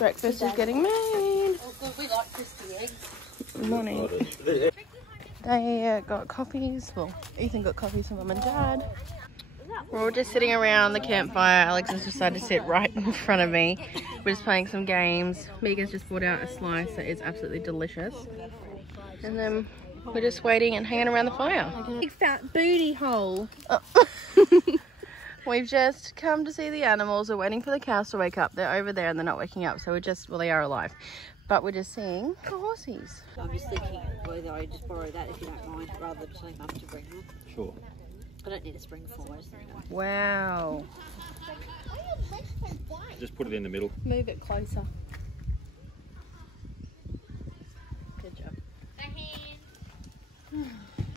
Breakfast is getting made. Oh God, we like crispy eggs. Good morning. They got coffees. Well, Ethan got coffees from Mum and Dad. We're all just sitting around the campfire. Alex has decided to sit right in front of me. We're just playing some games. Megan's just brought out a slice that is absolutely delicious. And then we're just waiting and hanging around the fire. Big fat booty hole. Oh. We've just come to see the animals. We're waiting for the cows to wake up. They're over there and they're not waking up. So we're just, well, they are alive. But we're just seeing the horsies. I'm just thinking whether I just borrow that if you don't mind, rather than telling Mum to bring her. Sure. I don't need a spring for it. Wow. Just put it in the middle. Move it closer. Good job.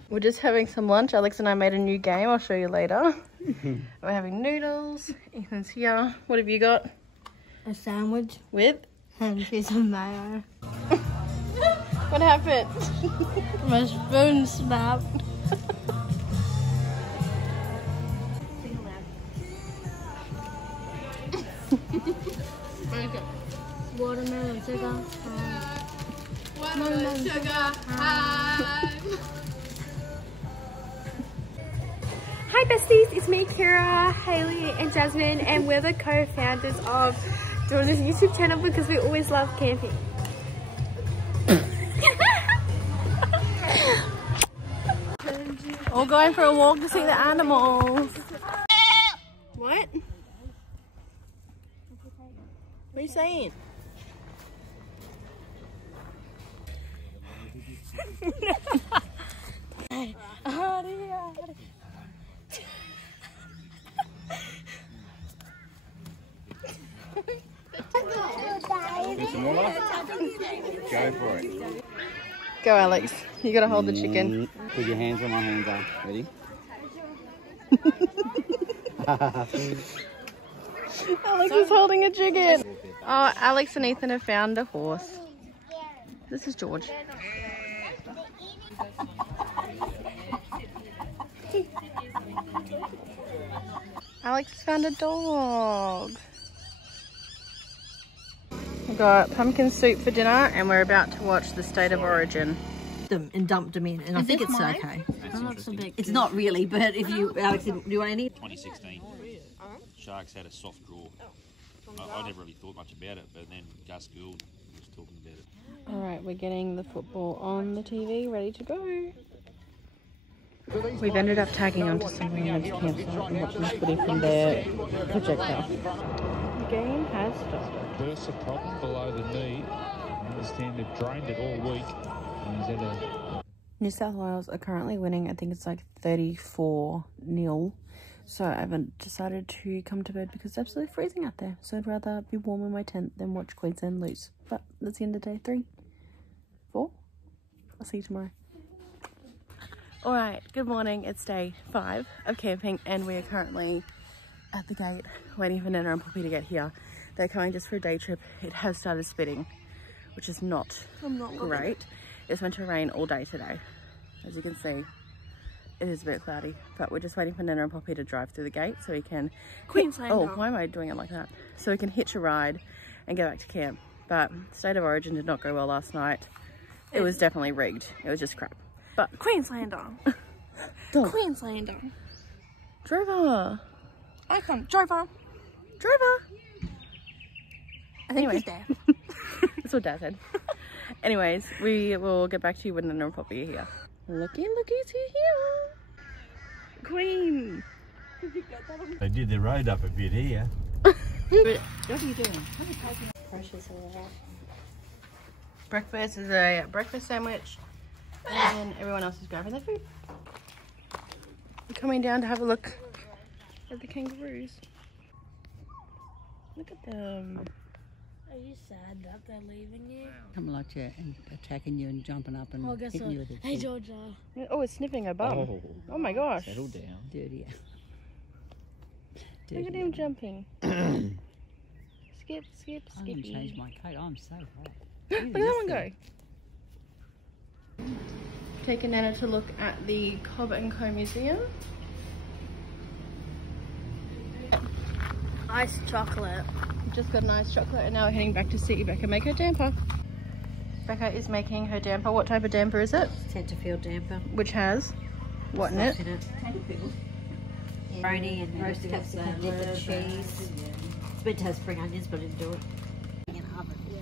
We're just having some lunch. Alex and I made a new game. I'll show you later. We're having noodles. Ethan's here. What have you got? A sandwich With? and cheese and mayo. What happened? My spoon snapped. Watermelon sugar. Watermelon sugar. Hi besties, it's me, Kira, Hayley and Jasmine, and we're the co-founders of doing this YouTube channel because we always love camping. All going for a walk to see the animals. What? What are you saying? Need some more love? Go for it. Go, Alex. You gotta hold the chicken. Put your hands where my hands are. Ready? Alex is holding a chicken. Oh, Alex and Ethan have found a horse. This is George. Alex has found a dog. We've got pumpkin soup for dinner and we're about to watch The State of Origin. Them and dumped them in, and I think it's okay. That's interesting. It's not really, but if you, Alex, do you want any? 2016, Sharks had a soft draw. I never really thought much about it, but then Gus Gould was talking about it. Alright, we're getting the football on the TV, ready to go. We've ended up tagging onto someone else's campsite and watching the footy from their projector. The game has started. Burst a problem below the knee. I understand they've drained it all week. And he's had a... New South Wales are currently winning, I think it's like 34-0. So I haven't decided to come to bed because it's absolutely freezing out there. So I'd rather be warm in my tent than watch Queensland lose. But that's the end of day 3, 4. I'll see you tomorrow. Alright, good morning. It's day 5 of camping and we are currently at the gate waiting for Nana and Poppy to get here. They're coming just for a day trip. It has started spitting, which is not great. It's meant to rain all day today. As you can see, it is a bit cloudy, but we're just waiting for Nana and Poppy to drive through the gate so we can... Queenslander. Oh, why am I doing it like that? So we can hitch a ride and go back to camp. But State of Origin did not go well last night. It was definitely rigged. It was just crap. But Queenslander. Queenslander. Drover. Icon. Drover. Drover. I think Anyway. he's there. That's what Dad said. Anyways, we will get back to you when Nana and Poppy are here. Looky, who's here. Queen. They did the road up a bit here. What are you doing? Breakfast is a breakfast sandwich and everyone else is grabbing their food. We're coming down to have a look at the kangaroos. Look at them. Are you sad that they're leaving you? Coming like you and attacking you and jumping up and Oh, guess hitting what? you with its Hey, feet. Georgia. Oh, it's sniffing her bum. Oh my gosh. Settle down. Dirty. Look at him jumping. Skip, skip, I'm going to skippy. change my coat. I'm so hot. Look at that one go. Taking Nana to look at the Cobb and Co Museum. Iced chocolate. just got an iced chocolate and now we're heading back to see Becca make her damper. Becca is making her damper. What type of damper is it? Tenterfield damper. Which has what in it? Brony and roasted capsicum dip and cheese. It's meant to have spring onions, but I didn't do it. In an oven. Yeah.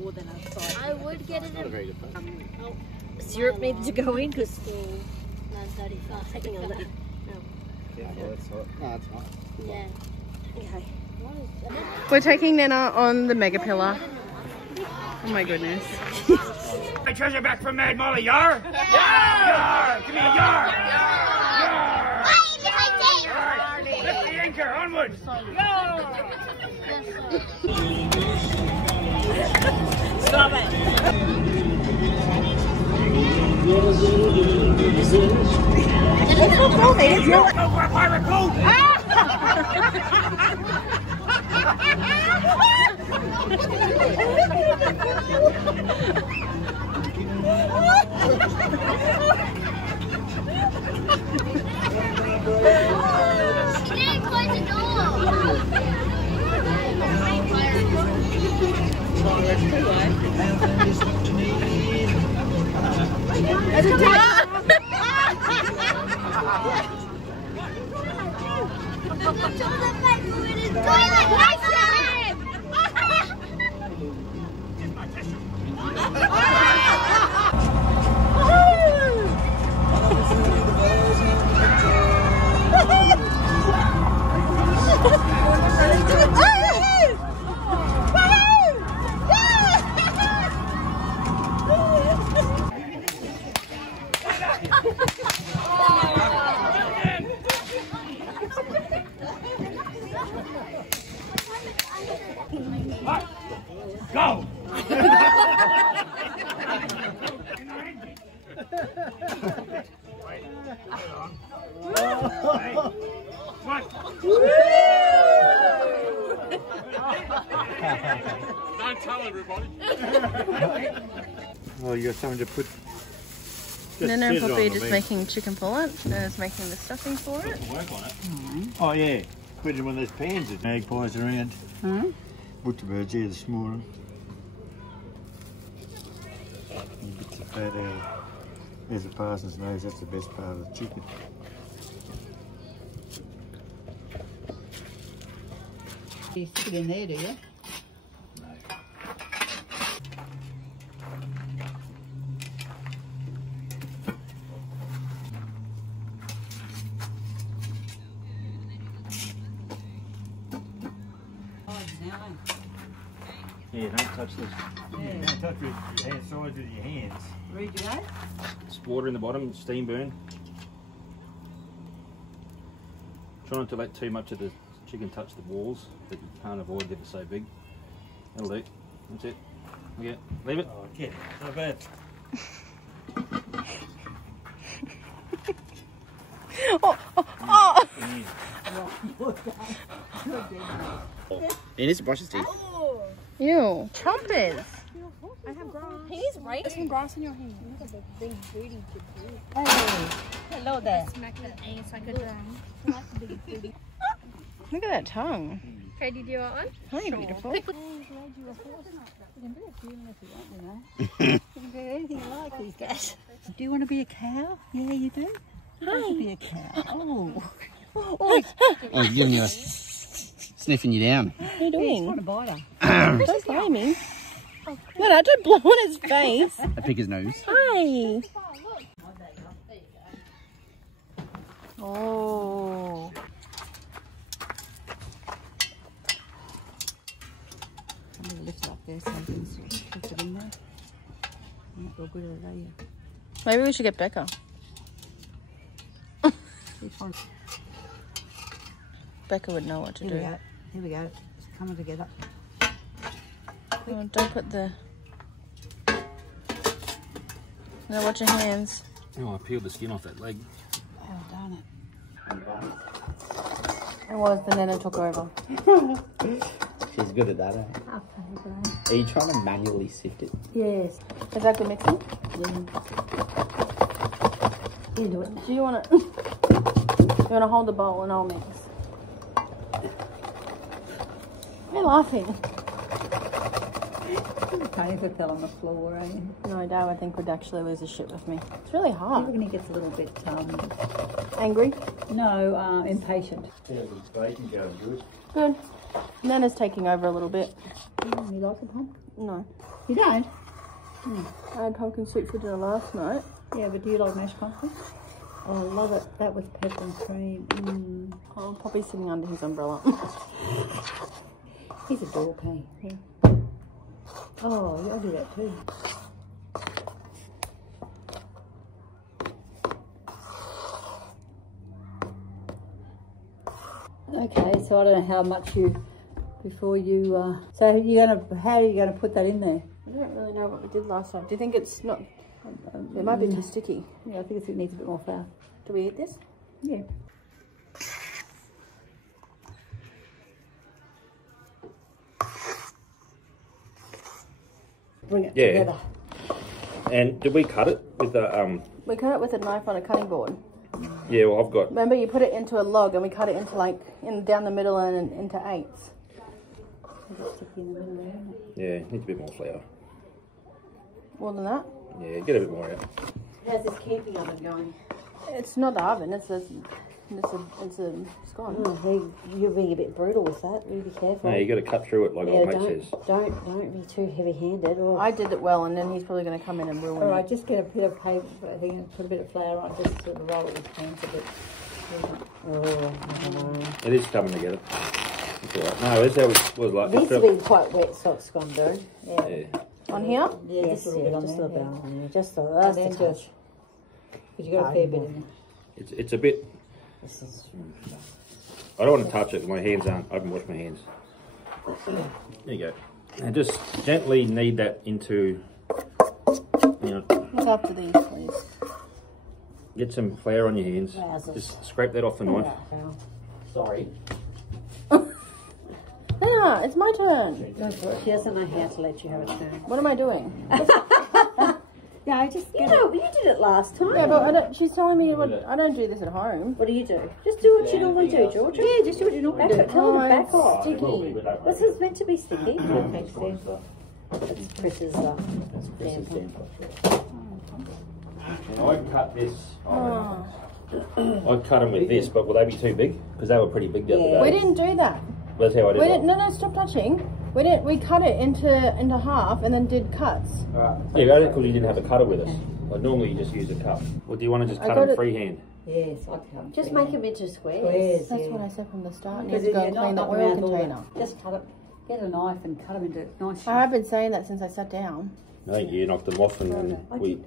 More than a size. I would get it in Syrup needed to go in because 9:35. taking a little. Yeah, well, that's hot. No, it's not. Yeah. Okay. We're taking Nana on the mega pillar. Oh my goodness. My treasure back from Mad Molly, yar? Yar! Yar! Give me a yar! Yar! Yar! Lift the anchor, onward! Yar! Stop it! Go for a pirate coat! She didn't close the door. Go! Don't tell everybody. Well, you got something to put. Nana and Poppy are just making chicken pullet. Nana's making the stuffing for it. Work on it. Oh, yeah. Put it in one of those pans that magpies around. Hmm? Butcher birds, yeah, this morning. Bits of fat out. There's a parson's nose, that's the best part of the chicken. You stick it in there, do you? Yeah, don't touch this. Yeah, don't touch with your hand, sides with your hands. Ready to go? It's water in the bottom, steam burn. Try not to let too much of the chicken touch the walls, but you can't avoid if it's so big. That'll do. That's it. Okay, leave it. Oh, okay, not bad. He needs to brush his teeth. Ew. Chompers. I have grass. He's right. There's some grass in your hand. Big booty to do. Hello there. Smack that ass like a drum. Look at that tongue. Katie, do you want one? Hi, beautiful. You can do anything you like these days. Do you want to be a cow? Yeah, you do? You want to be a cow? Oh. Oh, he's giving you a sniffing you down. What are you doing? What a biter. Don't blame me. No, don't blow on his face. I pick his nose. Hi. Oh. I'm going to lift it up there so you can lift it in there. I'm not real good at it, are you? Maybe we should get Becca. Becca would know what to Here do. we go. Here we go. It's coming together. Oh, don't put the... No, watch your hands. Oh, I peeled the skin off that leg. Oh, darn it. It was, the Nana took over. She's good at that, eh? Are you trying to manually sift it? Yes. Is that good mixing? You do it. Do you want to... You want to hold the bowl and I'll mix? You're laughing. Tony if it fell on the floor, eh? No, Dad, I think would actually lose his shit with me. It's really hard. Even he gets a little bit Angry? no, impatient. Good. Nana's taking over a little bit. You like the pumpkin? No. You don't? I had pumpkin soup for dinner last night. Yeah, but do you like mashed pumpkin? Oh, I love it. That with pepper and cream. Oh, Poppy's sitting under his umbrella. He's a dog, hey? Yeah. Oh, yeah, I'll do that too. Okay, so I don't know how much before you, so how are you gonna put that in there? I don't really know what we did last time. Do you think it's not, it might be too sticky. Yeah, I think it needs a bit more flour. Do we eat this? Yeah. Bring it together. And did we cut it with the We cut it with a knife on a cutting board. Yeah, well, I've got. Remember, you put it into a log and we cut it into like down the middle and into eighths. Yeah, needs a bit more flour. More than that? Yeah, get a bit more out. How's this camping oven going? It's not the oven. It's a scone. Oh, hey, you're being a bit brutal with that. Really be careful. No, you got to cut through it like old mate says. Don't be too heavy-handed. I did it well, and then he's probably going to come in and ruin it. All right, just get a bit of paper, put a bit of flour on, just sort of roll it with hands a bit. Oh, I don't know. It is coming together. It's all right. No, that's how it was like. It needs to be quite wet, so it's gone down. Yeah. On here? Yeah, yes, just a little bit on there. Just a last touch. But you got a fair bit in there. It's a bit. I don't want to touch it. My hands aren't. I haven't washed my hands. There you go. And just gently knead that into. Look after these, please. Get some flour on your hands. Just scrape that off the knife. Sorry. Yeah, it's my turn. She doesn't know how to let you have a turn. What am I doing? Yeah, just get it. You did it last time. Yeah, but I don't, she's telling me I don't do this at home. What do you do? Just do what you normally do, George. Yeah, just do what you normally do. Tell her to back off. Sticky. This is meant to be sticky. Okay, that's Chris's damper. I cut this. I'd cut them with this, but will they be too big? Because they were pretty big the other day. We didn't do that. That's how I did it. No, stop touching. We cut it into half and then did cuts. Yeah, that's because you didn't have a cutter with us. Like normally you just use a cup. Or do you want to just cut them freehand? Yes, I can. Just make them into squares. That's what I said from the start. You need to go and clean the oil container. Just cut it. Get a knife and cut them into nice. I have been saying that since I sat down. I think you knocked them off and then we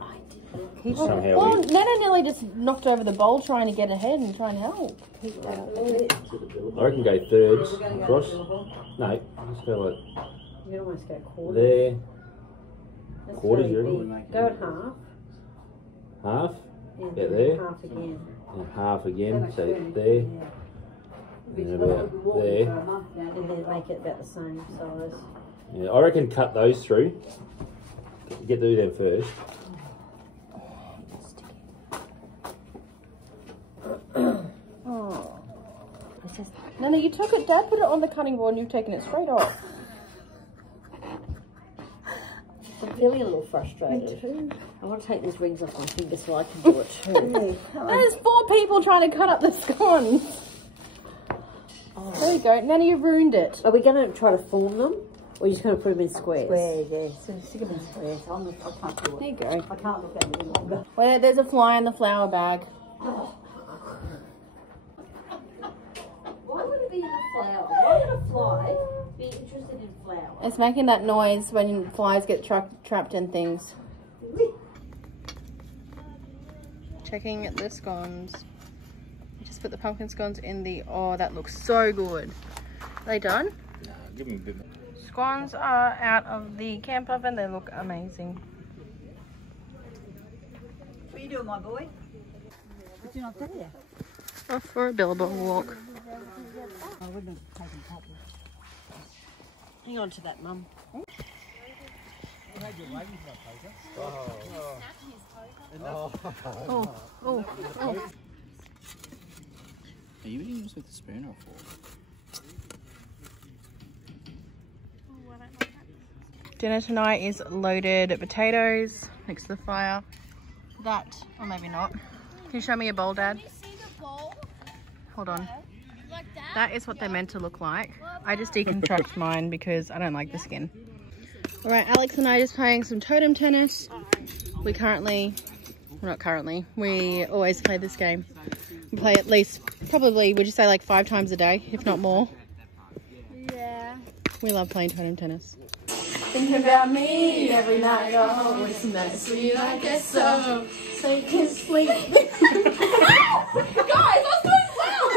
somehow... Well, Nana nearly just knocked over the bowl trying to get ahead and trying to help. I reckon go thirds across. No, just go like... You can almost go quarters. There. That's Quarters, you really reckon? Go at half. Half? And Yeah, there. half again. And half again, so there. And about there. And then make it about the same size. Yeah, I reckon cut those through. Get through them first. Oh. Nana, you took it. Dad put it on the cutting board and you've taken it straight off. I'm feeling a little frustrated. I want to take these rings off my fingers so I can do it too. There's 4 people trying to cut up the scones. Oh. There you go. Nana, you've ruined it. Are we going to try to form them? Or are you just going to put them in squares? Squares, yeah. So stick them in squares. I can't do it. There you go. I can't look at it any longer. Well, there's a fly in the flour bag. Why would it be in the flour? Why would a fly be interested in flour? It's making that noise when flies get trapped in things. Checking the scones. Just put the pumpkin scones in the... Oh, that looks so good. Are they done? No, give them a bit more. Scones are out of the camp oven. They look amazing. What are you doing, my boy? But you're not there. Off for a billabong walk. I wouldn't have taken copies. Hang on to that, Mum. Oh. Are you eating this with a spoon or a fork? Dinner tonight is loaded potatoes next to the fire. That, or maybe not. Can you show me your bowl, Dad? Hold on. That is what they're meant to look like. I just deconstruct mine because I don't like the skin. Alright, Alex and I are just playing some totem tennis. We always play this game. We play at least, probably, would you say like 5 times a day, if not more? Yeah. We love playing totem tennis. Think about me every night, oh, it's nice for you, I guess so. So you can sleep. Guys, that's going well!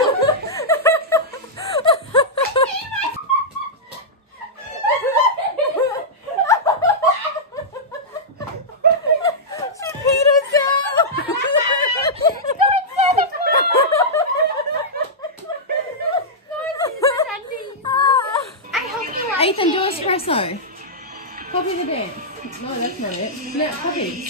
Ethan, do espresso. Copy the dance. No, that's not it. No, copy.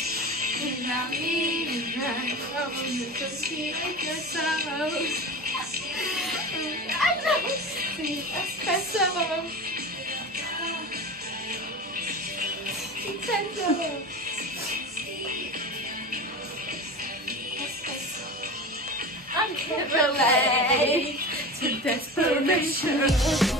I'm never late to desperation.